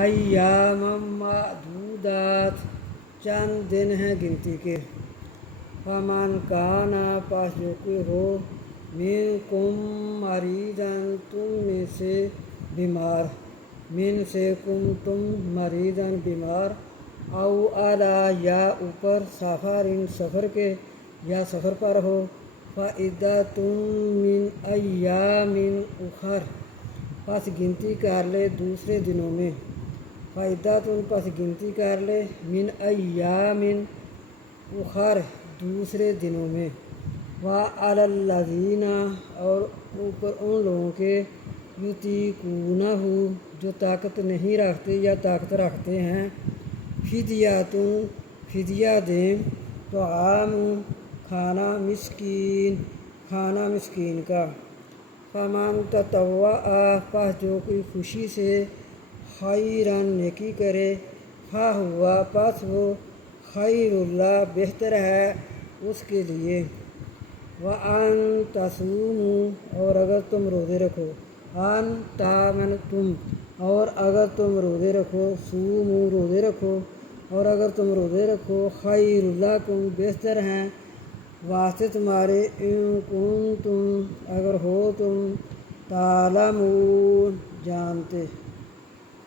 ایام معدودات، چند دن ہیں گنتی کے۔ فمن کانا، پس جو کوئی ہو، منکم مریضاً، تم میں سے بیمار، من سے تم مریضاً بیمار، او علی یا اوپر، سفرٍ سفر کے یا سفر پر ہو، فعدۃ من ایام اخر، پس گنتی کر لے دوسرے دنوں میں، فعدۃ پس گنتی کر لے، من ایام اخر دوسرے دنوں میں، وعلی الذین اور اوپر ان لوگوں کے، یطیقونہ جو طاقت نہیں رکھتے یا طاقت رکھتے ہیں، فدیۃ فدیہ دیں، طعام کھانا، مسکین کا، فمن تطوع، پس جو کوئی خوشی سے، خیراً نیکی کرے، فہو، پس وہ، خیر اللہ بہتر ہے اس کے لیے، وَأَن تَصُومُوا اور اگر تم روزے رکھو، ان تامن تم، اور اگر تم روزے رکھو، صوموا روزے رکھو، اور اگر تم روزے رکھو، خیر لکم بہتر ہیں واسطے تمہارے، ان کنتم اگر ہو تم، تعلمون جانتے۔